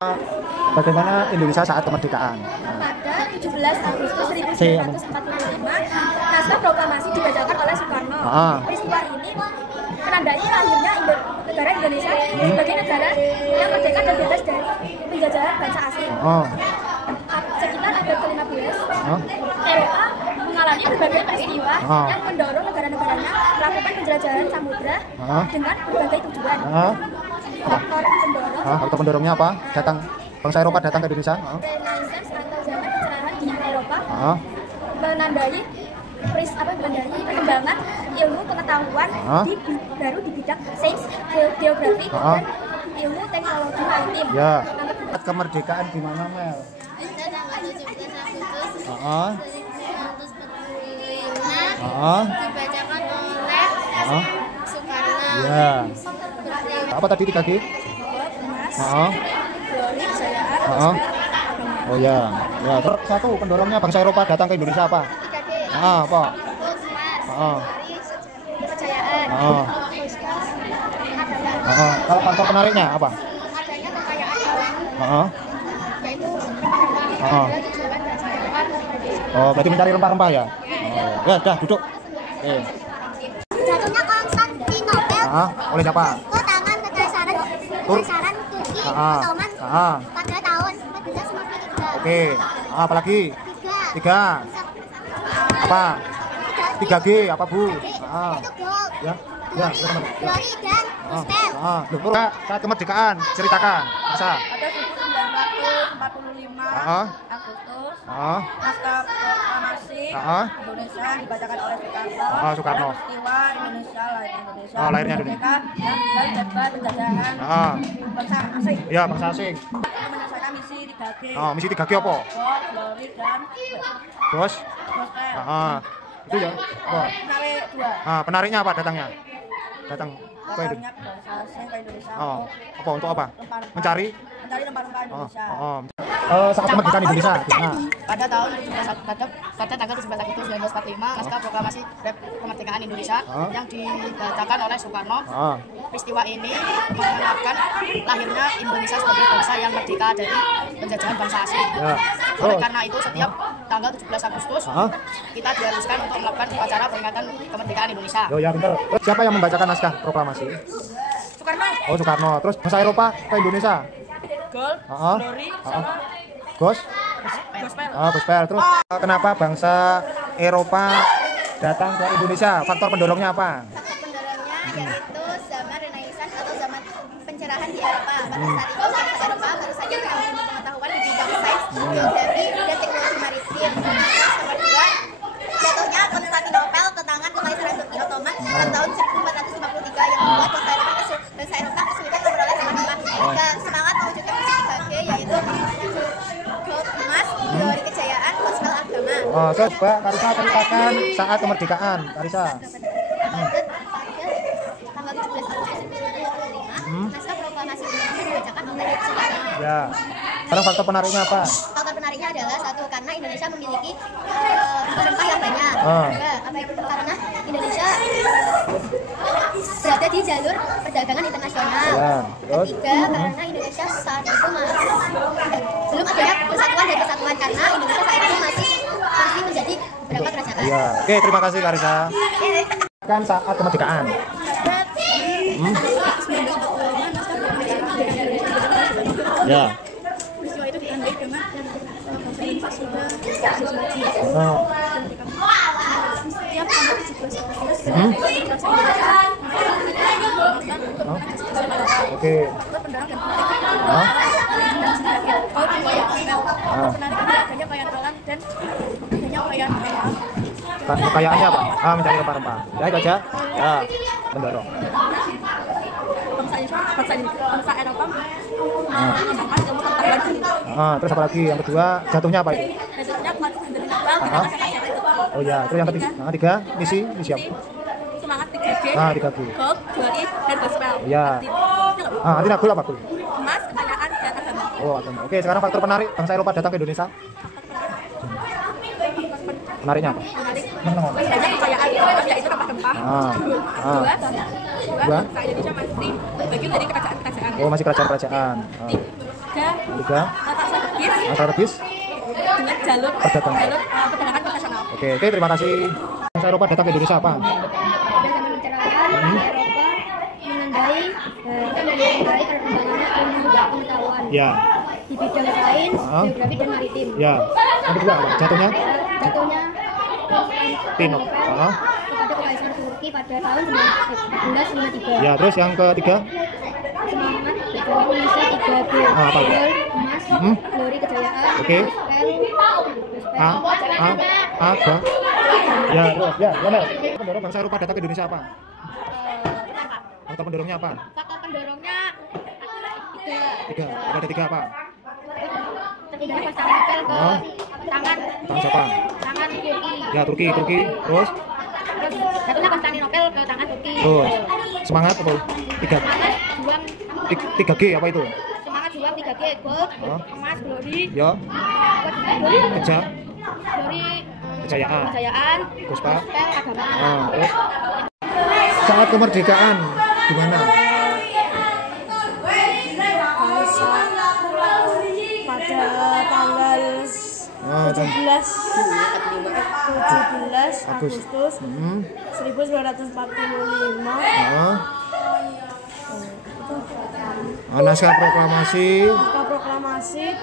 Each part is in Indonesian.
Bagaimana Indonesia saat kemerdekaan? Pada 17 Agustus 1945, naskah proklamasi dibacakan oleh Soekarno. Peristiwa ini menandai lahirnya negara Indonesia sebagai negara yang merdeka dan bebas dari penjajahan bangsa asing. Sekitar abad ke-15, Eropa mengalami berbagai peristiwa yang mendorong negara-negaranya melakukan penjelajahan samudra dengan berbagai tujuan. Faktor pendorongnya apa? Bangsa Eropa datang ke Indonesia? Renaissance atau zaman pencerahan di Eropa menandai perkembangan ilmu pengetahuan baru di bidang sains, geografi, dan ilmu teknologi maritim. Ya. Kemerdekaan gimana, Mel? Pada tanggal 17 Agustus 1945 dibacakan oleh Soekarno. Ya. Apa tadi 3G? Oh ya. Ya. Terus satu pendorongnya bangsa Eropa datang ke Indonesia apa? 3G. Apa? Kepercayaan. Kalau faktor penariknya apa? Adanya kekayaan alam. Yaitu tujuan bangsa Eropa. Berarti mencari rempah-rempah ya? Ya, dah duduk. Jatuhnya Konstantinopel Oleh siapa? ke tangan Kekaisaran Turki Ottoman pada tahun 1453. Oke. Apalagi? 3. Apa? 3G apa, Bu? Itu gold. Ya. Glory dan gospel. Saat kemerdekaan, ceritakan. Bisa. Pada 1945 Agustus, naskah proklamasi Indonesia dibacakan oleh Soekarno. Peristiwa Indonesia lahirnya Indonesia. Dan jadwal penjajahan bangsa asing. Ya, bangsa asing. Menyelesaikan misi 3G. Misi 3G apa? Glory dan Gospel. Itu ya. Penariknya apa datangnya? Datang ke Indonesia. Bangsa asing ke Indonesia. Apa untuk apa? Mencari rempah-rempah Indonesia. Saat kemerdekaan Indonesia. Pada tanggal 17 Agustus 1945, naskah proklamasi kemerdekaan Indonesia yang dibacakan oleh Soekarno. Peristiwa ini mengenalkan lahirnya Indonesia sebagai bangsa yang merdeka dari penjajahan bangsa asing. Oleh karena itu setiap tanggal 17 Agustus kita diharuskan untuk melakukan upacara peringatan kemerdekaan Indonesia. Ya, benar. Siapa yang membacakan naskah proklamasi? Soekarno. Soekarno. Terus bangsa Eropa ke Indonesia? Gold, Glory, sama Gospel. Terus kenapa bangsa Eropa datang ke Indonesia? Faktor pendorongnya apa? Faktor pendorongnya yaitu zaman Renaissance atau zaman pencerahan di Eropa. Pada saat itu bangsa Eropa baru saja mengambil pengetahuan di bidang sains, geografi, dan teknologi maritim. Nomor 2, jatuhnya Konstantinopel ke tangan Kekaisaran Turki Ottoman pada tahun 1453 yang membuat bangsa Eropa kesulitan memperoleh rempah-rempah. Semangat mewujudkan misi 3G yaitu gold emas, glory kejayaan, gospel agama. Coba Karisa ceritakan saat kemerdekaan, Karisa. Tanggal 17 Agustus 1945, naskah proklamasi Indonesia dibacakan oleh Soekarno. Ya. Sekarang faktor penariknya apa? Faktor penariknya adalah satu, karena Indonesia memiliki rempah yang banyak. Karena Indonesia berada di jalur perdagangan internasional. Ketiga, karena Indonesia saat itu belum adanya persatuan dan kesatuan, karena Indonesia saat itu masih menjadi beberapa kerajaan. Ya. Oke, terima kasih Karisa. Kan saat kemerdekaan. Ya. Peristiwa itu ditandai dengan bangsa Indonesia sudah setiap tanggal 17 Agustus Oke. faktor pendorong dan penarikan adanya kekayaan alam dan adanya kekayaan alam. Kekayaannya apa? Mencari rempah-rempah. Ya, itu aja. Ya, pendorong. Bangsa Eropa mengembangkan ilmu pengetahuan. Terus apa lagi? Yang kedua, jatuhnya apa itu? Jatuhnya Konstantinopel ke tangan Kekaisaran Turki. Oh ya, terus yang ketiga, misi apa? Semangat 3G. 3G. Gold, glory, dan gospel. Ya. Artinya gol apa gol? Emas, kekayaan, dan agama. Agama. Oke, sekarang faktor penarik bangsa Eropa datang ke Indonesia. Menariknya apa? Adanya kekayaan alam yaitu rempah-rempah. Dua, bangsa Indonesia masih bagian dari kerajaan-kerajaan. Masih kerajaan-kerajaan. Tiga, tata strategis dengan jalur perdagangan. perdagangan internasional. Oke, terima kasih. Bangsa Eropa datang ke Indonesia apa? Pada zaman pencerahan, Eropa menandai perkembangan ilmu pengetahuan Ya. di bidang sains, geografi dan maritim. Ya. Yang kedua apa? Jatuhnya? Jatuhnya Tino. kepada Kekaisaran Turki pada tahun 1953. Ya, terus yang ketiga? Semangat berjuang misi 3G. Apa itu? Gold, emas, glory kejayaan, Oke. Aga. Ya, terus. Ya, benar. Pendorong bangsa Eropa datang ke Indonesia apa? Faktor pendorongnya apa? Faktor pendorongnya Tiga. Ada tiga apa? terpindahnya Konstantinopel ke tangan siapa? tangan Turki. Ya, Turki. Terus? Terus jatuhnya Konstantinopel ke tangan Turki. Terus. Semangat apa? Tiga. Semangat juang 3G apa itu? semangat juang 3G, gold, emas, glory, Ya. glory, Glory. Kejayaan. gospel, agama. Terus saat kemerdekaan gimana? Pada tanggal 17 Agustus 1945 Naskah proklamasi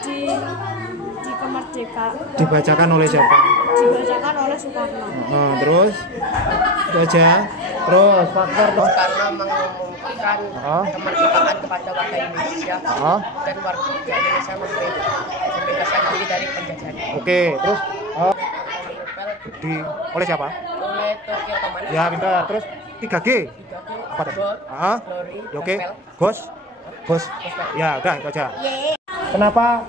di kemerdekaan dibacakan oleh siapa? dibacakan oleh Soekarno. Terus itu aja. Terus faktor Karena mengumumkan kemerdekaan kepada warga Indonesia dan warga Indonesia membebaskan diri dari penjajahan. Oke, terus oleh siapa? Oleh Turki Ottoman. Ya, pintar. Terus 3G. Apa tadi? Oke. Gos. Ya, udah itu aja. Kenapa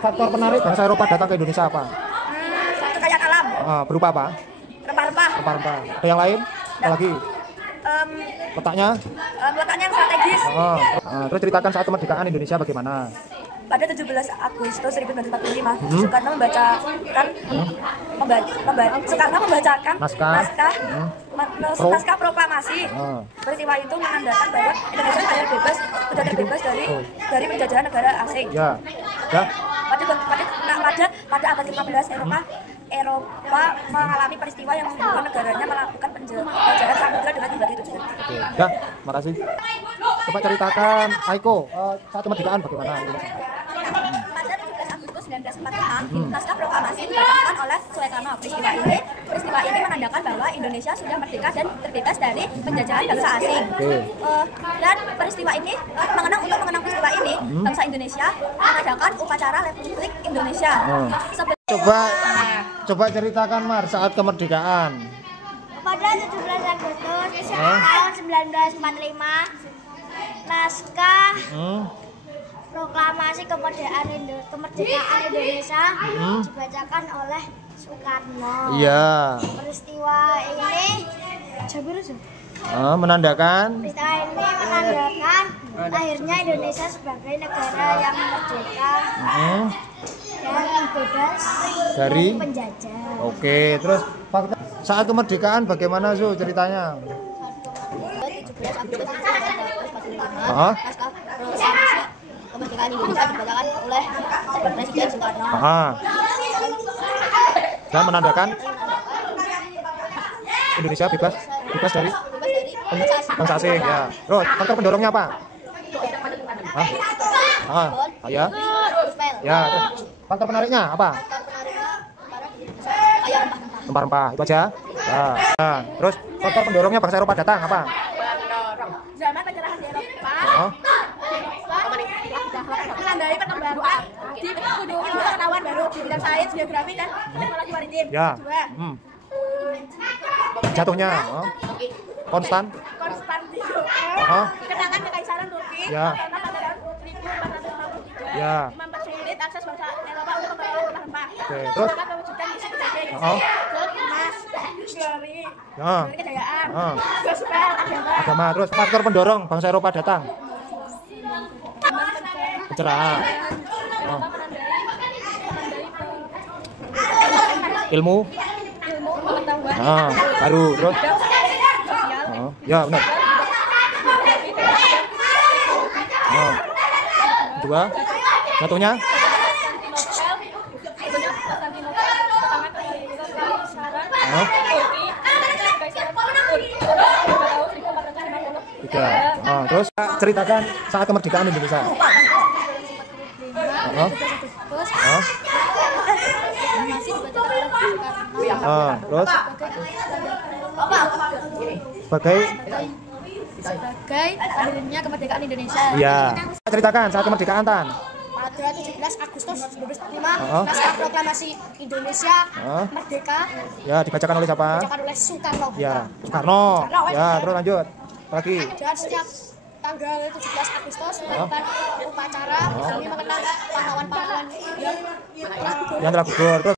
faktor penarik bangsa Eropa datang ke Indonesia apa? Satu kaya alam, Berupa apa? rempah-rempah, Rempah-rempah. Ada yang lain? Apa lagi? Letaknya? letaknya yang strategis. Terus ceritakan saat kemerdekaan Indonesia bagaimana? Pada 17 Agustus 1945, Soekarno membacakan naskah proklamasi. Peristiwa itu menandakan bahwa Indonesia sudah terbebas dari penjajahan negara asing. Ya. Pada abad ke-15 Eropa mengalami peristiwa yang membuat negaranya melakukan penjajahan samudera dengan berbagai tujuan. Oke, ya, makasih. Coba ceritakan, Aiko, saat kemerdekaan bagaimana? Pada 17 Agustus 1945, naskah proklamasi dibacakan oleh Soekarno. Peristiwa ini menandakan bahwa Indonesia sudah merdeka dan terbebas dari penjajahan bangsa asing. Dan peristiwa ini, untuk mengenang peristiwa ini, bangsa Indonesia mengadakan upacara Republik Indonesia. Coba ceritakan Mar saat kemerdekaan. Pada 17 Agustus tahun 1945, naskah proklamasi kemerdekaan Indonesia dibacakan oleh Soekarno. Iya. Peristiwa ini menandakan lahirnya Indonesia sebagai negara yang merdeka dan bebas dari penjajah. Oke, terus fakta saat kemerdekaan bagaimana Zu ceritanya? 17 Agustus 1945, naskah proklamasi kemerdekaan Indonesia dibacakan oleh Presiden Soekarno. Dan menandakan Indonesia bebas dari bangsa asing. Ya. Terus faktor pendorongnya apa? Ya. Ya. Faktor penariknya apa? Rempah-rempah. Itu aja. Nah, terus faktor pendorongnya bangsa Eropa datang apa? Zaman pencerahan di Eropa menandai perkembangan di ilmu pengetahuan baru di bidang sains, geografi dan teknologi maritim. Ya. Jatuhnya Konstantinopel kedatangan Kekaisaran Turki ya. pada tahun 1453 Ya. mempersulit akses bangsa Eropa untuk memperoleh rempah-rempah. Oke, terus mewujudkan misi penjajahan emas, glory, kejayaan, gospel, agama. Terus faktor pendorong bangsa Eropa datang pencerahan. Ilmu pengetahuan baru. Terus ya benar. Kedua Satunya? Tiga. Terus ceritakan saat kemerdekaan Indonesia. Terus sebagai akhirnya kemerdekaan Indonesia. Iya. Ceritakan saat kemerdekaan Tan. Pada 17 Agustus 1945, naskah proklamasi Indonesia merdeka. Ya, dibacakan oleh siapa? Dibacakan oleh Soekarno. Ya, Soekarno. Ya, terus lanjut. Lagi. Dan setiap tanggal 17 Agustus melakukan upacara demi mengenang pahlawan-pahlawan yang telah gugur. Terus